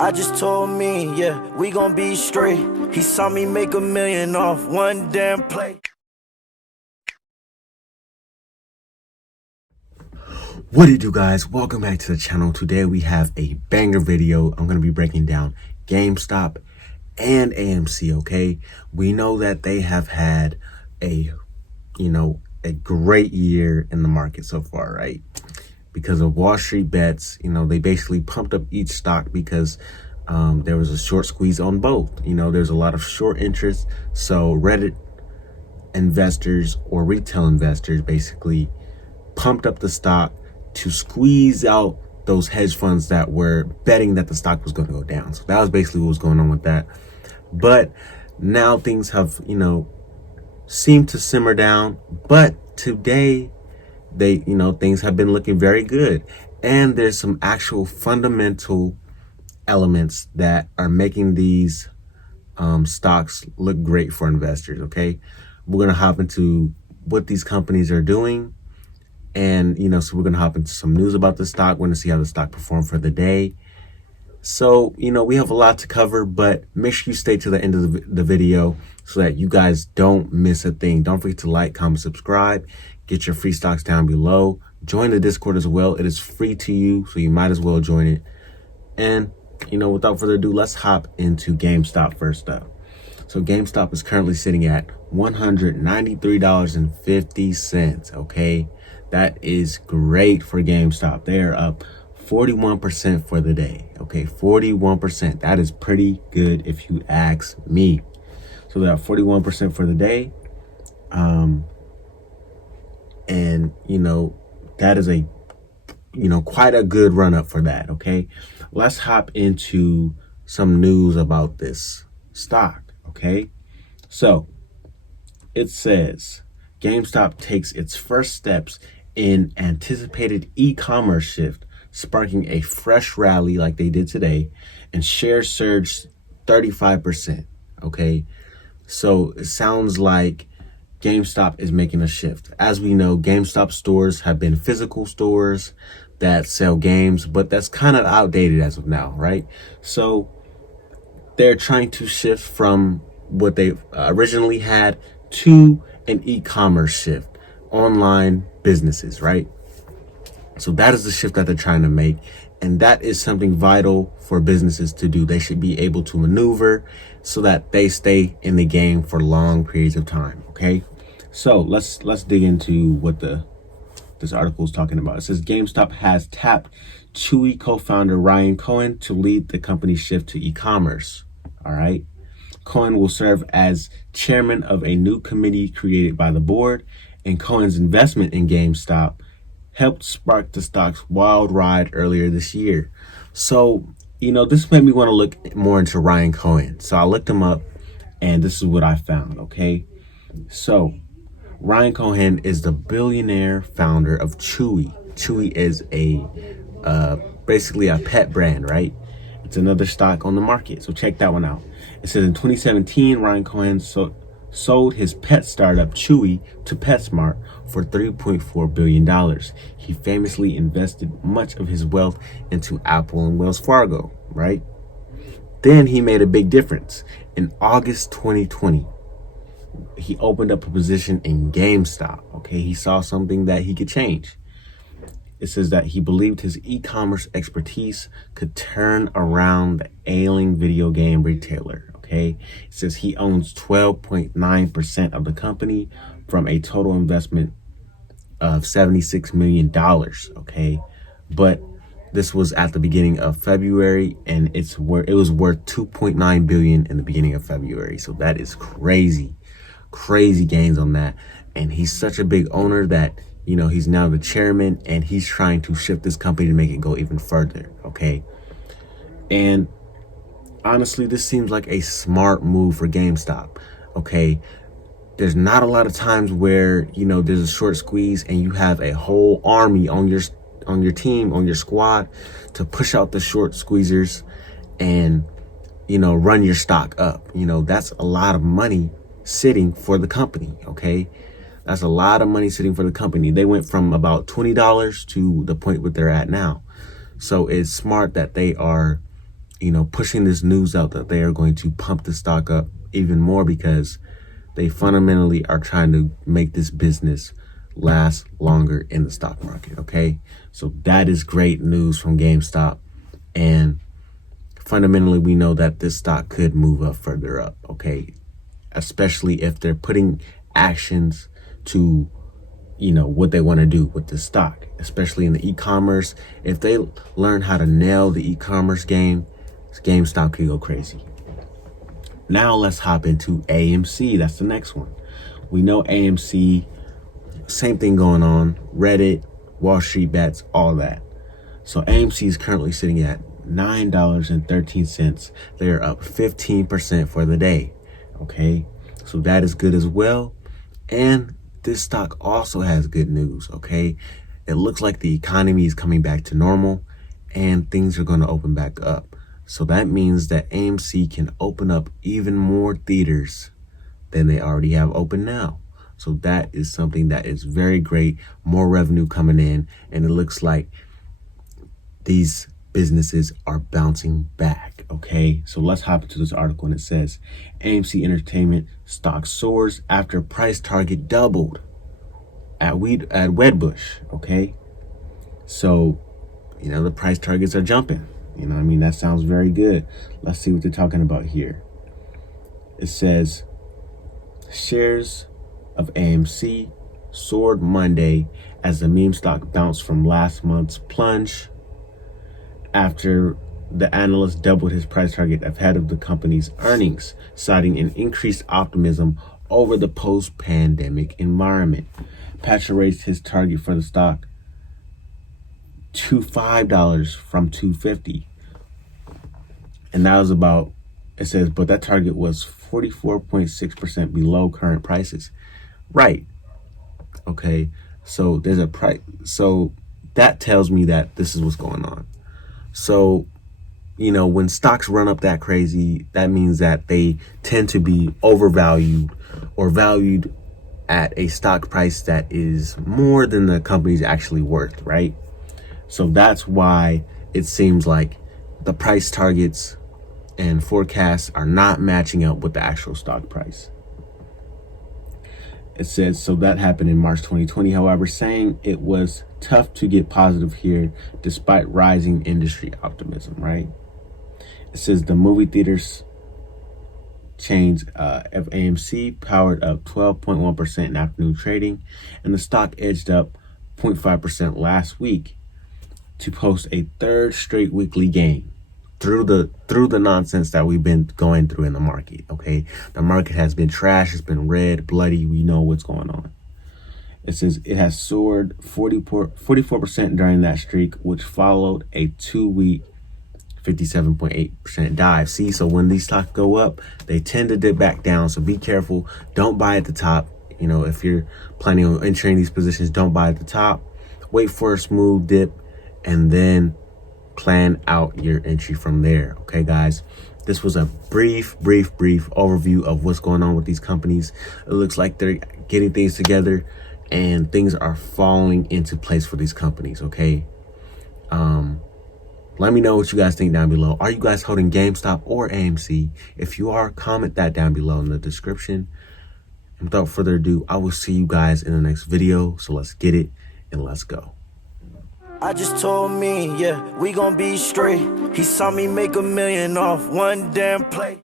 I just told me, yeah, we gon' be straight. He saw me make $1 million off one damn play. What do you do, guys? Welcome back to the channel. Today we have a banger video. I'm going to be breaking down Gamestop and AMC, okay? We know that they have had a great year in the market so far, right? Because of Wall Street bets, they basically pumped up each stock because there was a short squeeze on both. There's a lot of short interest. So Reddit investors or retail investors basically pumped up the stock to squeeze out those hedge funds that were betting that the stock was going to go down. So that was basically what was going on with that. But now things have, seemed to simmer down. But today, things have been looking very good. And there's some actual fundamental elements that are making these stocks look great for investors, okay? We're going to hop into what these companies are doing. And, so we're going to hop into some news about the stock. We're going to see how the stock performed for the day. So, we have a lot to cover, but make sure you stay to the end of the video so that you guys don't miss a thing. Don't forget to like, comment, subscribe, get your free stocks down below. Join the Discord as well. It is free to you, so you might as well join it. And, without further ado, let's hop into GameStop first up. So GameStop is currently sitting at $193.50, okay? That is great for GameStop. They are up 41% for the day, okay? 41%. That is pretty good if you ask me. So they're up 41% for the day. And, that is a, quite a good run up for that, okay? Let's hop into some news about this stock, okay? So it says GameStop takes its first steps in anticipated e-commerce shift, sparking a fresh rally like they did today, and shares surged 35%, okay? So it sounds like GameStop is making a shift. As we know, GameStop stores have been physical stores that sell games, but that's kind of outdated as of now, right? So they're trying to shift from what they originally had to an e-commerce shift, online businesses, right? So that is the shift that they're trying to make. And that is something vital for businesses to do. They should be able to maneuver so that they stay in the game for long periods of time, okay? So let's dig into what this article is talking about. It says GameStop has tapped Chewy co-founder Ryan Cohen to lead the company's shift to e-commerce, all right? Cohen will serve as chairman of a new committee created by the board, and Cohen's investment in GameStop helped spark the stock's wild ride earlier this year. So, this made me want to look more into Ryan Cohen. So I looked him up, and this is what I found, okay? So Ryan Cohen is the billionaire founder of Chewy. Chewy is basically a pet brand, right? It's another stock on the market. So check that one out. It says in 2017, Ryan Cohen sold his pet startup Chewy to PetSmart for $3.4 billion. He famously invested much of his wealth into Apple and Wells Fargo, right? Then he made a big difference. In August 2020, he opened up a position in GameStop, okay? He saw something that he could change. It says that he believed his e-commerce expertise could turn around the ailing video game retailer, okay? It says he owns 12.9% of the company from a total investment of $76 million, okay? But this was at the beginning of February, and it was worth $2.9 billion in the beginning of February. So that is crazy gains on that. And he's such a big owner that he's now the chairman, and he's trying to shift this company to make it go even further, okay? And honestly, this seems like a smart move for GameStop, okay? There's not a lot of times where, there's a short squeeze and you have a whole army on your team, on your squad to push out the short squeezers and, run your stock up. That's a lot of money sitting for the company, okay? That's a lot of money sitting for the company. They went from about $20 to the point where they're at now. So it's smart that they are pushing this news out that they are going to pump the stock up even more because they fundamentally are trying to make this business last longer in the stock market, okay? So that is great news from GameStop. And fundamentally, we know that this stock could move up further up, okay? Especially if they're putting actions to, what they want to do with the stock, especially in the e-commerce. If they learn how to nail the e-commerce game, GameStop could go crazy. Now let's hop into AMC. That's the next one. We know AMC, same thing going on. Reddit, Wall Street Bets, all that. So AMC is currently sitting at $9.13. They are up 15% for the day. Okay, so that is good as well. And this stock also has good news. Okay, it looks like the economy is coming back to normal and things are going to open back up. So that means that AMC can open up even more theaters than they already have open now. So that is something that is very great. More revenue coming in, and it looks like these businesses are bouncing back. Okay, so let's hop into this article, and it says AMC Entertainment stock soars after price target doubled at Wedbush. Okay, so the price targets are jumping. That sounds very good. Let's see what they're talking about here. It says shares of AMC soared Monday as the meme stock bounced from last month's plunge after the analyst doubled his price target ahead of the company's earnings, citing an increased optimism over the post-pandemic environment. Patrick raised his target for the stock to $5 from $2.50. And that was about, it says, but that target was 44.6% below current prices. Right. Okay. So there's a price. So that tells me that this is what's going on. So, when stocks run up that crazy, that means that they tend to be overvalued or valued at a stock price that is more than the company's actually worth, right? So that's why it seems like the price targets and forecasts are not matching up with the actual stock price. It says, so that happened in March 2020, however, saying it was tough to get positive here despite rising industry optimism, right? It says the movie theaters chains of AMC powered up 12.1% in afternoon trading, and the stock edged up 0.5% last week to post a third straight weekly gain through the nonsense that we've been going through in the market. Okay, the market has been trash, it's been red, bloody. We know what's going on. It says it has soared 44% during that streak, which followed a 2-week 57.8% dive. See, so when these stocks go up, they tend to dip back down. So be careful. Don't buy at the top. If you're planning on entering these positions, don't buy at the top. Wait for a smooth dip and then plan out your entry from there. Okay, guys, this was a brief overview of what's going on with these companies. It looks like they're getting things together and things are falling into place for these companies. Okay, let me know what you guys think down below. Are you guys holding GameStop or AMC? If you are, comment that down below in the description. And without further ado, I will see you guys in the next video. So let's get it and let's go. I just told me, yeah, we gon' be straight. He saw me make $1 million off one damn play.